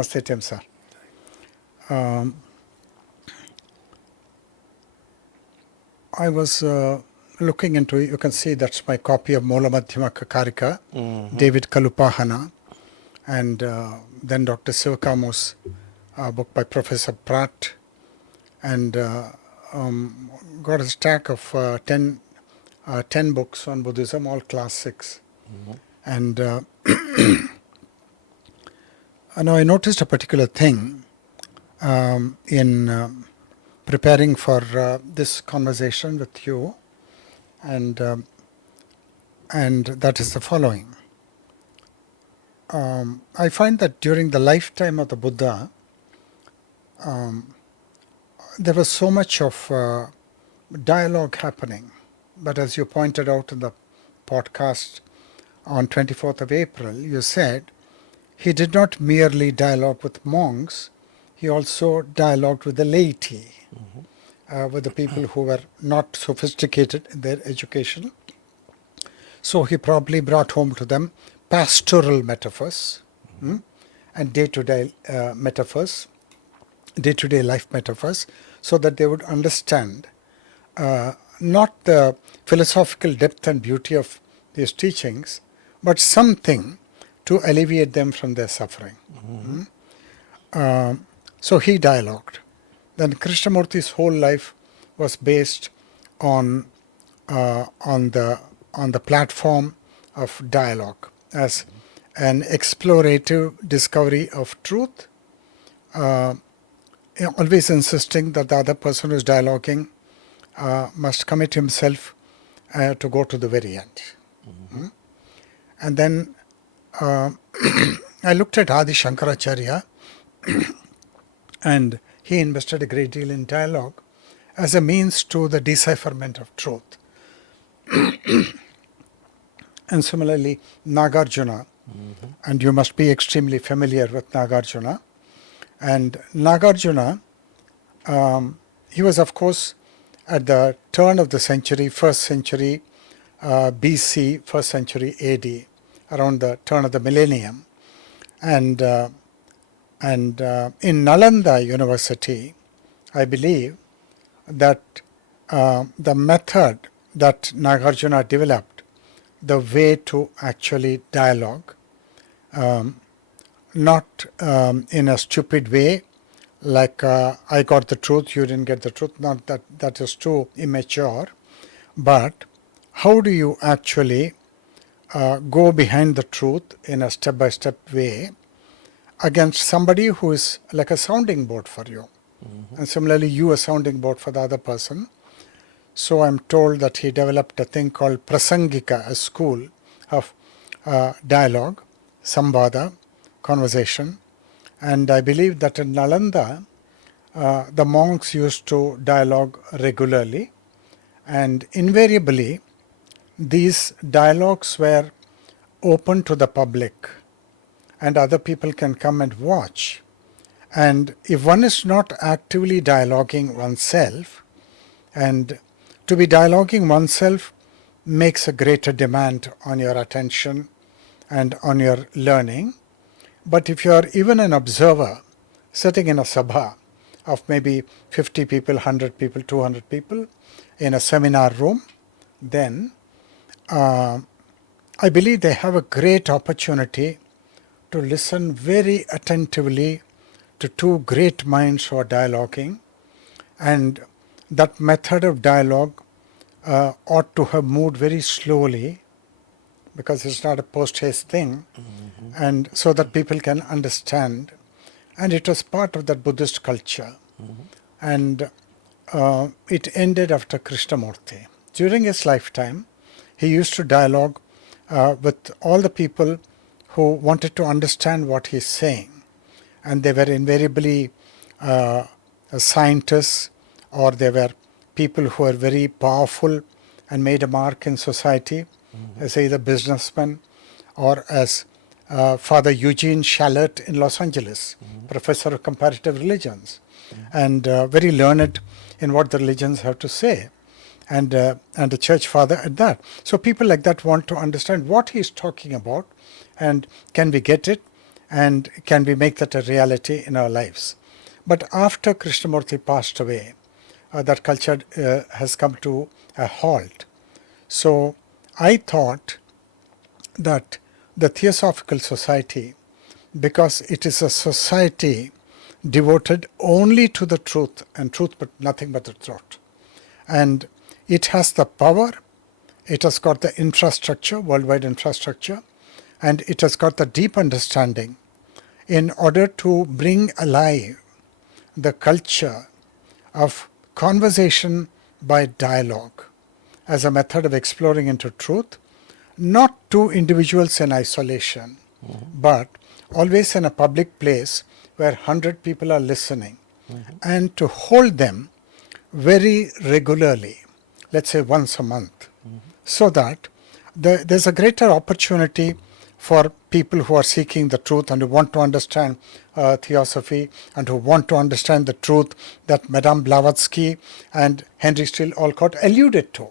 Namaste, Tim, sir. I was looking into, you can see that's my copy of Mola Madhyama Karika, David Kalupahana, and then Dr. Sivakamo's book by Professor Pratt, and got a stack of 10 books on Buddhism, all classics. And now I noticed a particular thing in preparing for this conversation with you, and that is the following. I find that during the lifetime of the Buddha, there was so much of dialogue happening. But as you pointed out in the podcast on 24th of April, you said he did not merely dialogue with monks, he also dialogued with the laity, with the people who were not sophisticated in their education. So he probably brought home to them pastoral metaphors and day-to-day metaphors, day-to-day life metaphors, so that they would understand not the philosophical depth and beauty of these teachings, but something to alleviate them from their suffering. So he dialogued. Then Krishnamurti's whole life was based on the platform of dialogue as an explorative discovery of truth, always insisting that the other person who is dialoguing must commit himself to go to the very end. And then I looked at Adi Shankaracharya, and he invested a great deal in dialogue as a means to the decipherment of truth. And similarly, Nagarjuna, and you must be extremely familiar with Nagarjuna. And Nagarjuna, he was of course at the turn of the century, 1st century BC, 1st century AD, around the turn of the millennium. And in Nalanda University, I believe that the method that Nagarjuna developed, the way to actually dialogue, not in a stupid way, like I got the truth, you didn't get the truth, not that that is too immature, but how do you actually go behind the truth in a step-by-step way against somebody who is like a sounding board for you. And similarly, you a sounding board for the other person. So I'm told that he developed a thing called Prasangika, a school of dialogue, samvada, conversation. And I believe that in Nalanda, the monks used to dialogue regularly. And invariably, these dialogues were open to the public, and other people can come and watch. And if one is not actively dialoguing oneself, and to be dialoguing oneself makes a greater demand on your attention and on your learning. But if you are even an observer sitting in a sabha of maybe 50 people, 100 people, 200 people in a seminar room, then I believe they have a great opportunity to listen very attentively to two great minds who are dialoguing, and that method of dialogue ought to have moved very slowly, because it's not a post-haste thing, and so that people can understand. And it was part of that Buddhist culture. And it ended after Krishnamurti. During his lifetime, he used to dialogue with all the people who wanted to understand what he's saying. And they were invariably scientists, or they were people who were very powerful and made a mark in society, as either businessmen or as Father Eugene Shallert in Los Angeles, professor of comparative religions, and very learned in what the religions have to say, and a church father at that. So people like that want to understand what he's talking about, and can we get it, and can we make that a reality in our lives? But after Krishnamurti passed away, that culture has come to a halt. So I thought that the Theosophical Society, because it is a society devoted only to the truth, and truth but nothing but the truth, and it has the power, it has got the infrastructure, worldwide infrastructure, and it has got the deep understanding in order to bring alive the culture of conversation by dialogue as a method of exploring into truth, not two individuals in isolation, but always in a public place where 100 people are listening, and to hold them very regularly, let's say once a month, so that there's a greater opportunity for people who are seeking the truth and who want to understand theosophy and who want to understand the truth that Madame Blavatsky and Henry Steele Olcott alluded to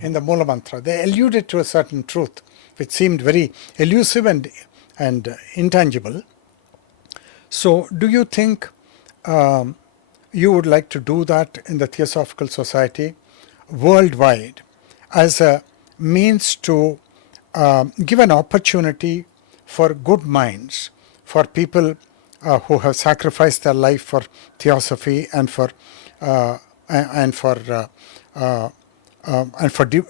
in the Mula Mantra. They alluded to a certain truth which seemed very elusive and intangible. So do you think you would like to do that in the Theosophical Society worldwide as a means to give an opportunity for good minds, for people who have sacrificed their life for theosophy and for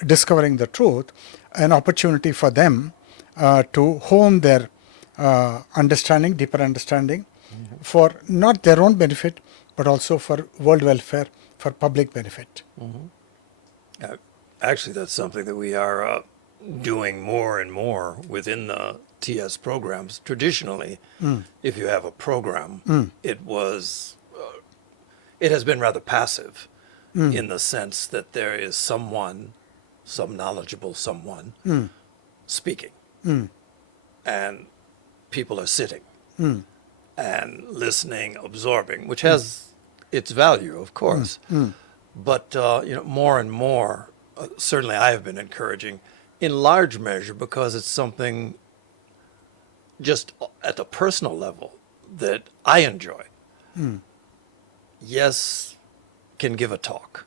discovering the truth, an opportunity for them to hone their understanding, deeper understanding, for not their own benefit, but also for world welfare, for public benefit? Actually, that's something that we are doing more and more within the TS programs. Traditionally, if you have a program, it has been rather passive in the sense that there is someone, some knowledgeable someone, speaking, and people are sitting and listening, absorbing, which has its value, of course. But more and more, certainly I have been encouraging, in large measure, because it's something just at the personal level that I enjoy. Yes, can give a talk,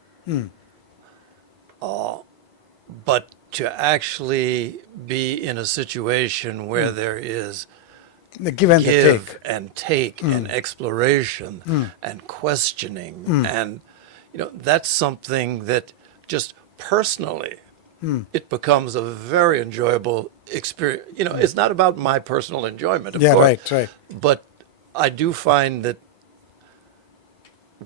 but to actually be in a situation where there is The give and the take. and take and exploration and questioning, and that's something that just personally it becomes a very enjoyable experience. It's not about my personal enjoyment, of course. Right. But I do find that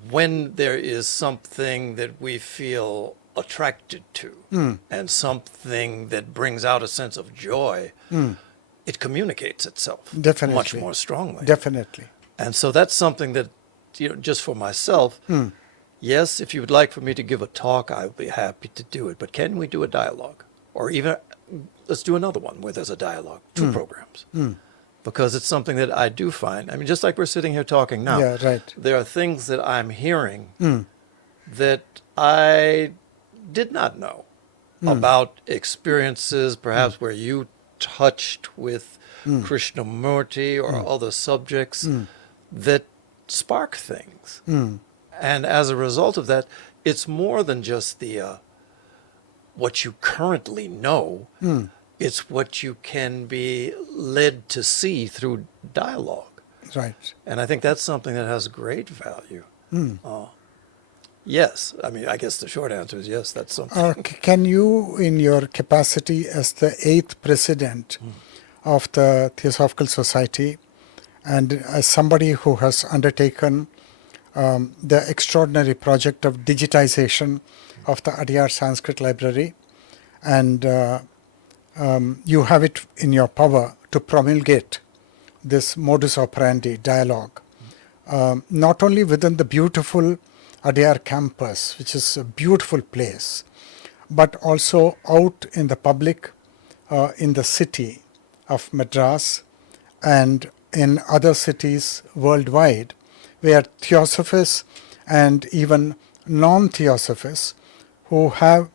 when there is something that we feel attracted to and something that brings out a sense of joy, it communicates itself Definitely. much more strongly. Definitely. And so that's something that, just for myself, yes, if you would like for me to give a talk, I would be happy to do it. But can we do a dialogue? Or even, let's do another one where there's a dialogue, two programs. Because it's something that I do find, just like we're sitting here talking now, Yeah, right. there are things that I'm hearing that I did not know about experiences, perhaps where you touched with Krishnamurti or other subjects that spark things. And as a result of that, it's more than just the what you currently know. It's what you can be led to see through dialogue. Right. And I think that's something that has great value. Yes, I guess the short answer is yes, that's something. Can you, in your capacity as the 8th president of the Theosophical Society, and as somebody who has undertaken the extraordinary project of digitization of the Adyar Sanskrit Library, and you have it in your power to promulgate this modus operandi dialogue, not only within the beautiful Adyar campus, which is a beautiful place, but also out in the public, in the city of Madras and in other cities worldwide, where theosophists and even non-theosophists who have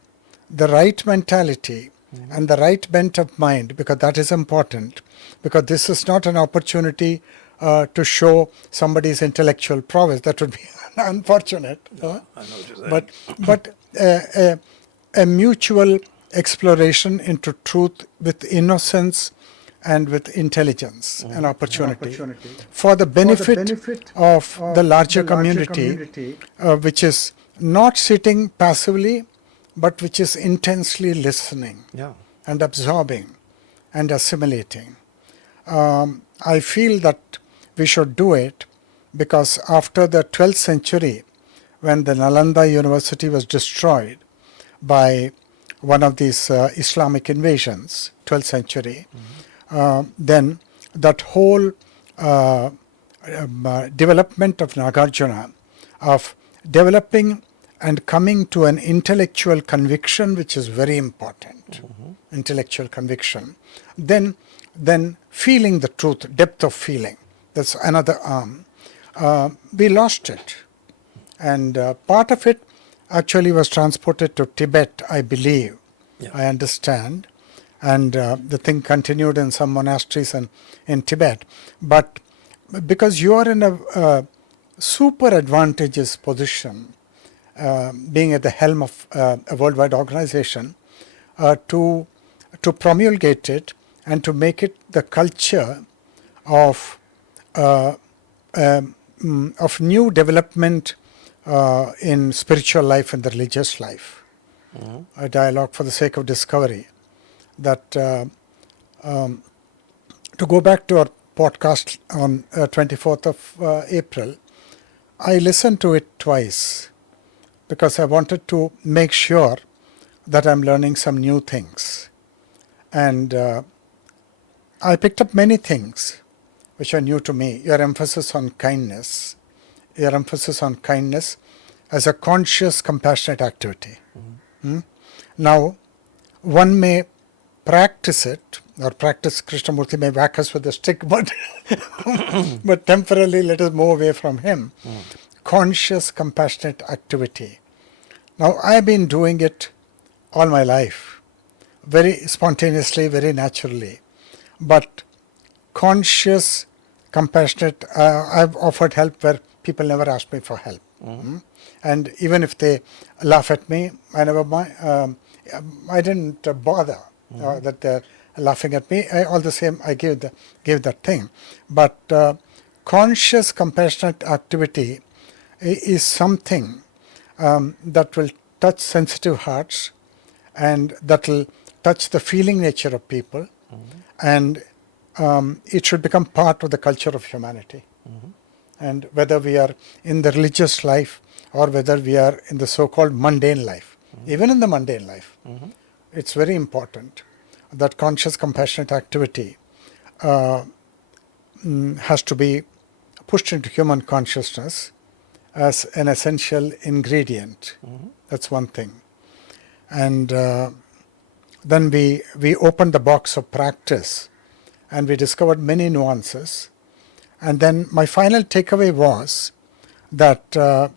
the right mentality and the right bent of mind, because that is important, because this is not an opportunity to show somebody's intellectual prowess. That would be unfortunate. I know what you're saying. But a mutual exploration into truth with innocence and with intelligence and opportunity for the benefit of the larger community, which is not sitting passively, but which is intensely listening and absorbing and assimilating. I feel that we should do it because after the 12th century, when the Nalanda University was destroyed by one of these Islamic invasions, 12th century, then that whole development of Nagarjuna, of developing and coming to an intellectual conviction, which is very important, intellectual conviction, then feeling the truth, depth of feeling, that's another arm. We lost it. And part of it actually was transported to Tibet, I believe, I understand. And the thing continued in some monasteries and in Tibet. But because you are in a super advantageous position, being at the helm of a worldwide organization, to promulgate it and to make it the culture of new development in spiritual life and the religious life. A dialogue for the sake of discovery. That to go back to our podcast on 24th of April, I listened to it twice because I wanted to make sure that I'm learning some new things. And I picked up many things which are new to me. Your emphasis on kindness, as a conscious, compassionate activity. Now, one may practice it, or practice, Krishnamurti may whack us with a stick, but but temporarily let us move away from him. Conscious, compassionate activity. Now, I've been doing it all my life, very spontaneously, very naturally. But conscious, compassionate, I've offered help where people never asked me for help. And even if they laugh at me, I didn't bother that they're laughing at me. All the same, I gave that thing. But conscious, compassionate activity is something that will touch sensitive hearts, and that will touch the feeling nature of people, and it should become part of the culture of humanity. And whether we are in the religious life or whether we are in the so-called mundane life, even in the mundane life, it's very important that conscious, compassionate activity has to be pushed into human consciousness as an essential ingredient. That's one thing. And then we opened the box of practice and we discovered many nuances. And then my final takeaway was that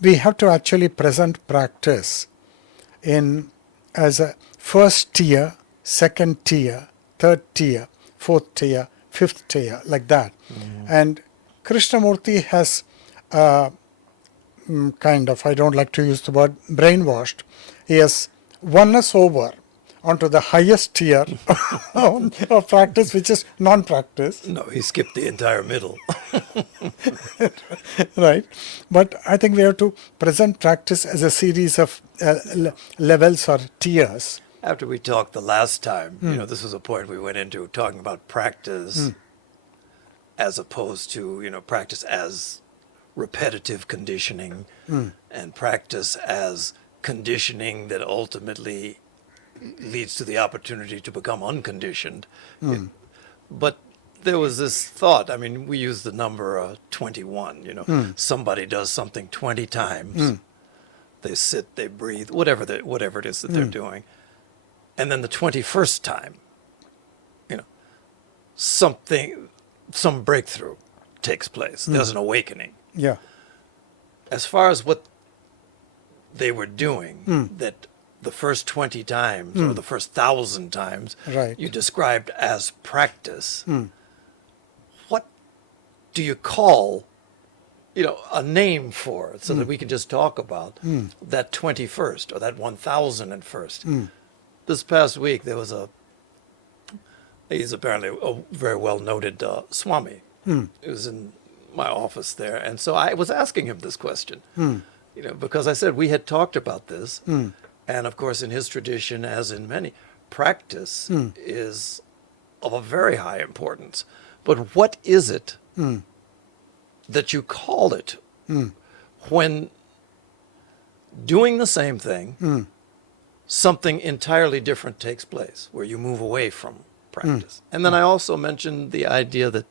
we have to actually present practice as a first tier, second tier, third tier, fourth tier, fifth tier, like that. And Krishnamurti has kind of, I don't like to use the word brainwashed, he has won us over onto the highest tier of practice, which is non-practice. No, he skipped the entire middle. Right. But I think we have to present practice as a series of levels or tiers. After we talked the last time, this was a point we went into, talking about practice as opposed to, practice as repetitive conditioning and practice as conditioning that ultimately leads to the opportunity to become unconditioned. But there was this thought, we use the number 21, somebody does something 20 times, they sit, they breathe, whatever it is that they're doing. And then the 21st time, some breakthrough takes place. There's an awakening. Yeah. As far as what they were doing that the first 20 times or the first 1,000 times Right. you described as practice, what do you call, a name for it so that we can just talk about that 21st or that 1,001st? This past week there was he's apparently a very well-noted Swami. He was in my office there, and so I was asking him this question, because I said we had talked about this, and of course in his tradition, as in many, practice is of a very high importance. But what is it that you call it when doing the same thing, something entirely different takes place, where you move away from practice? And then I also mentioned the idea that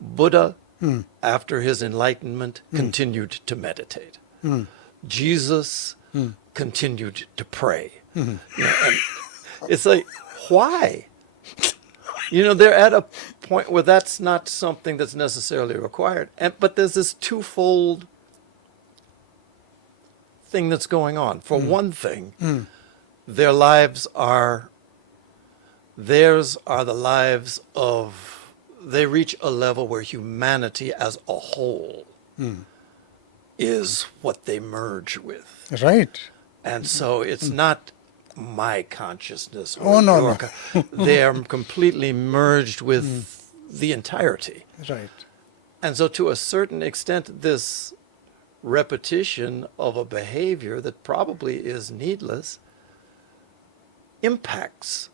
Buddha, after his enlightenment, continued to meditate. Jesus continued to pray. And it's like, why? They're at a point where that's not something that's necessarily required. But there's this twofold thing that's going on. For one thing, their lives theirs are the lives of, they reach a level where humanity as a whole is what they merge with. Right. And so it's not my consciousness or Oh, no, your no. they are completely merged with the entirety. Right. And so to a certain extent, this repetition of a behavior that probably is needless impacts.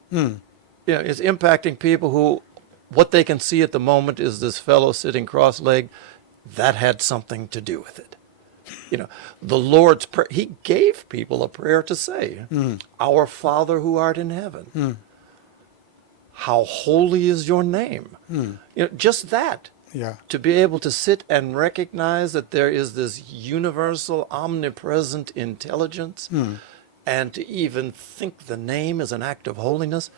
It's impacting people who, what they can see at the moment is this fellow sitting cross-legged. That had something to do with it. The Lord's Prayer, he gave people a prayer to say, Our Father who art in heaven, how holy is your name. Just that. Yeah. To be able to sit and recognize that there is this universal, omnipresent intelligence, and to even think the name is an act of holiness.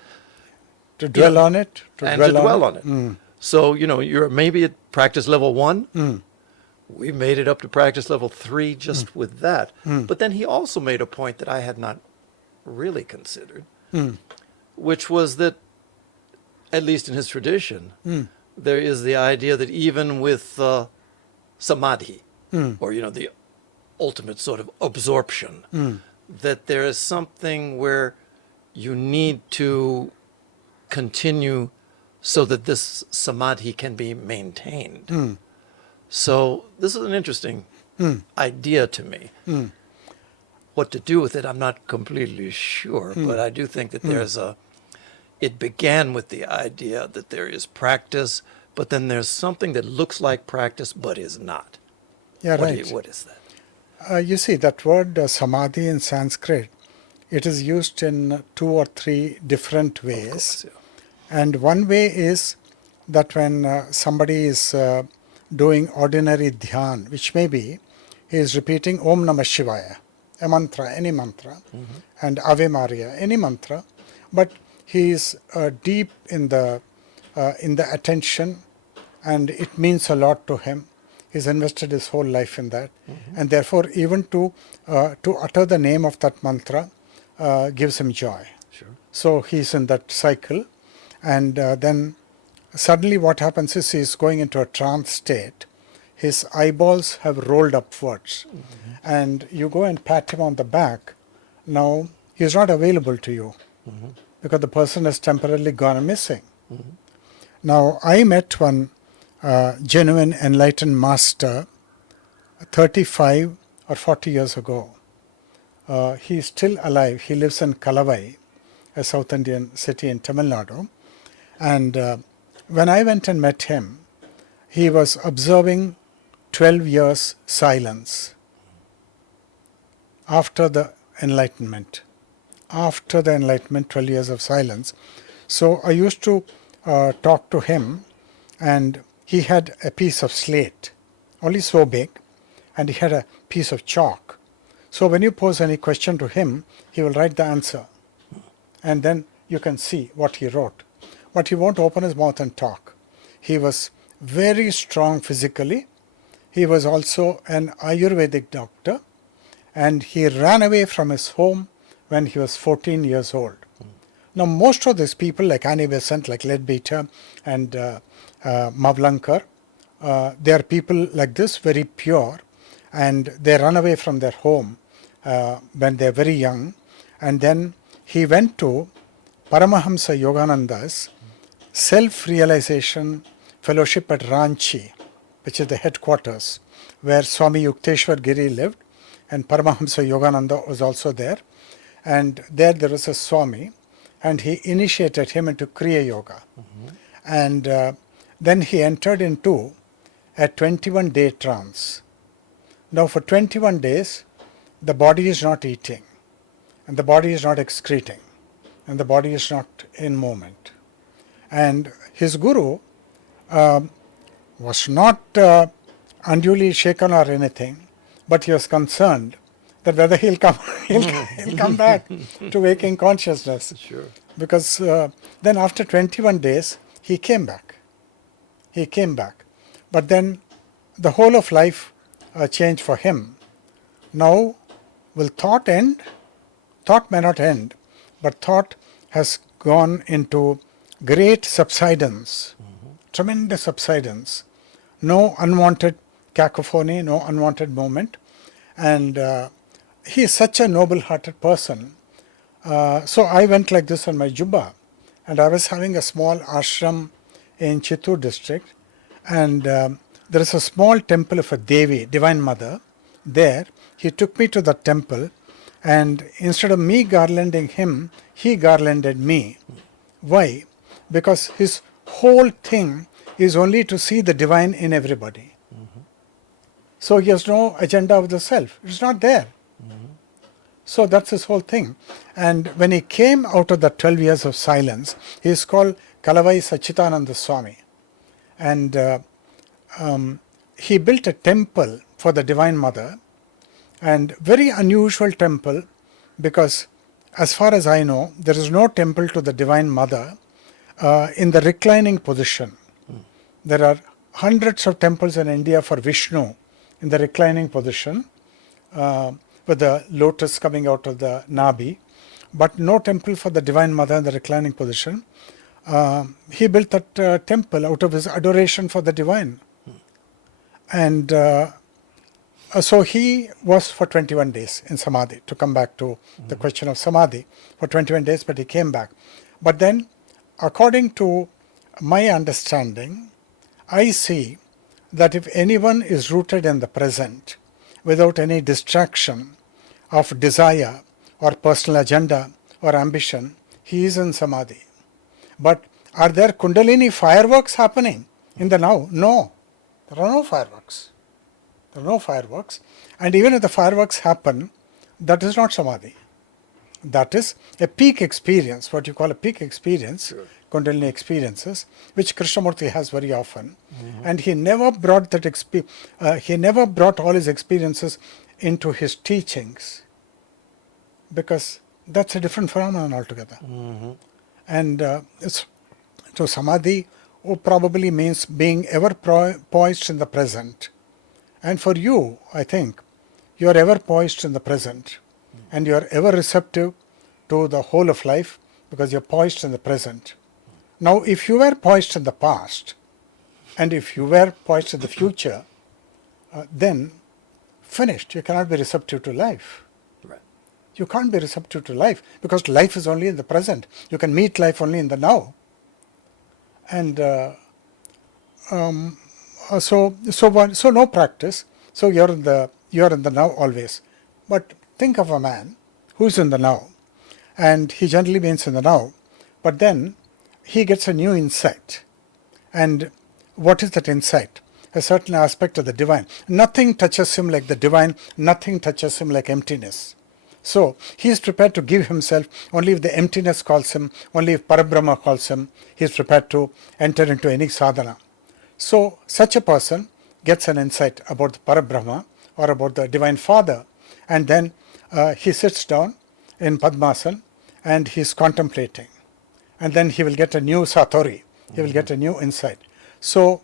To dwell on it. And to dwell on it. So, you're maybe at practice level 1. We made it up to practice level 3 just with that. But then he also made a point that I had not really considered, which was that, at least in his tradition, there is the idea that even with samadhi, or, the ultimate sort of absorption, that there is something where you need to continue so that this samadhi can be maintained. So this is an interesting idea to me. What to do with it, I'm not completely sure, but I do think that it began with the idea that there is practice, but then there's something that looks like practice but is not. Yeah, right. What is that? You see, that word samadhi in Sanskrit, it is used in 2 or 3 different ways. Of course, yeah. And one way is that when somebody is doing ordinary dhyan, which may be he is repeating Om Namah Shivaya, a mantra, any mantra, and Ave Maria, any mantra, but he is deep in the attention, and it means a lot to him. He's invested his whole life in that, and therefore even to utter the name of that mantra gives him joy. Sure. So he's in that cycle, and then suddenly what happens is he's going into a trance state. His eyeballs have rolled upwards, and you go and pat him on the back. Now he's not available to you because the person has temporarily gone missing. Now I met one genuine enlightened master 35 or 40 years ago. He is still alive. He lives in Kalavai, a South Indian city in Tamil Nadu. And when I went and met him, he was observing 12 years silence after the enlightenment. After the enlightenment, 12 years of silence. So I used to talk to him, and he had a piece of slate, only so big, and he had a piece of chalk. So when you pose any question to him, he will write the answer. And then you can see what he wrote. But he won't open his mouth and talk. He was very strong physically. He was also an Ayurvedic doctor. And he ran away from his home when he was 14 years old. Now, most of these people, like Annie Besant, like Leadbeater and Mavlankar, they are people like this, very pure, and they run away from their home when they are very young. And then he went to Paramahamsa Yogananda's self-realization fellowship at Ranchi, which is the headquarters, where Swami Yukteswar Giri lived, and Paramahamsa Yogananda was also there. And there was a Swami, and he initiated him into Kriya Yoga. And then he entered into a 21-day trance. Now for 21 days, the body is not eating, and the body is not excreting, and the body is not in movement. And his guru was not unduly shaken or anything, but he was concerned that whether he'll come back to waking consciousness. Sure. Because then after 21 days, he came back. He came back. But then the whole of life changed for him. Now, will thought end? Thought may not end, but thought has gone into great subsidence, tremendous subsidence. No unwanted cacophony, no unwanted moment. And he is such a noble-hearted person. So I went like this on my jubba, and I was having a small ashram in Chittoor district, and there is a small temple of a Devi, Divine Mother. There, he took me to the temple, and instead of me garlanding him, he garlanded me. Why? Because his whole thing is only to see the divine in everybody. So he has no agenda of the self. It's not there. So that's his whole thing. And when he came out of the 12 years of silence, he is called Kalavai Sachitananda Swami. And he built a temple for the Divine Mother, and very unusual temple, because as far as I know, there is no temple to the Divine Mother in the reclining position. There are hundreds of temples in India for Vishnu in the reclining position, with the lotus coming out of the Nabi, but no temple for the Divine Mother in the reclining position. He built that temple out of his adoration for the Divine. And so he was for 21 days in Samadhi, to come back to the question of Samadhi, for 21 days, but he came back. But then, according to my understanding, I see that if anyone is rooted in the present, without any distraction of desire or personal agenda or ambition, he is in Samadhi. But are there Kundalini fireworks happening in the now? No, there are no fireworks. There are no fireworks. And even if the fireworks happen, that is not Samadhi. That is a peak experience, what you call a peak experience, Sure. Kundalini experiences, which Krishnamurti has very often. And he never brought that he never brought all his experiences into his teachings, because that's a different phenomenon altogether. And so Samadhi probably means being ever poised in the present. And for you, I think, you are ever poised in the present, and you are ever receptive to the whole of life, because you are poised in the present. Now, if you were poised in the past, and if you were poised in the future, then finished. You cannot be receptive to life. Right. You can't be receptive to life, because life is only in the present. You can meet life only in the now. And so no practice. So you're in the now always. But think of a man who's in the now, and he generally means in the now, but then he gets a new insight. And what is that insight? A certain aspect of the divine. Nothing touches him like the divine, nothing touches him like emptiness. So he is prepared to give himself only if the emptiness calls him, only if Parabrahma calls him. He is prepared to enter into any sadhana. So such a person gets an insight about the Parabrahma or about the Divine Father, and then he sits down in Padmasana and he is contemplating. And then he will get a new satori, he will get a new insight. So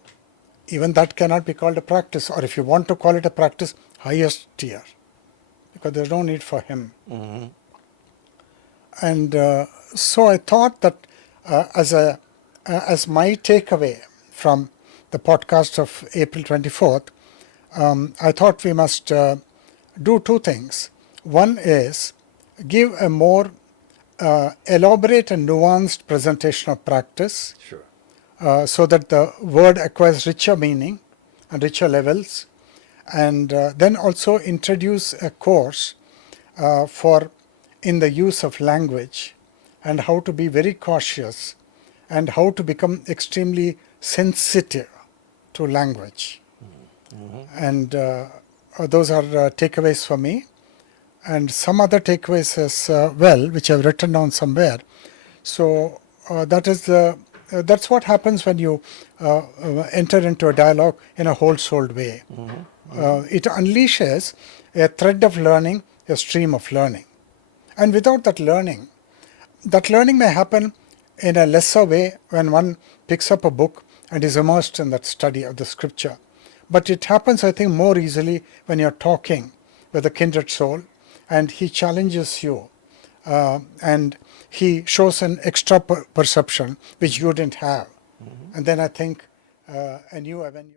even that cannot be called a practice, or if you want to call it a practice, highest tier, because there's no need for him. And so I thought that as my takeaway from the podcast of April 24th, I thought we must do two things. One is give a more elaborate and nuanced presentation of practice, Sure. so that the word acquires richer meaning and richer levels, and then also introduce a course for in the use of language and how to be very cautious and how to become extremely sensitive to language. And those are takeaways for me, and some other takeaways as well, which I've written down somewhere. So that's what happens when you enter into a dialogue in a whole-souled way. It unleashes a thread of learning, a stream of learning. And without that learning may happen in a lesser way when one picks up a book and is immersed in that study of the scripture. But it happens, I think, more easily when you're talking with a kindred soul and he challenges you and he shows an extra perception which you didn't have. And then I think a new avenue.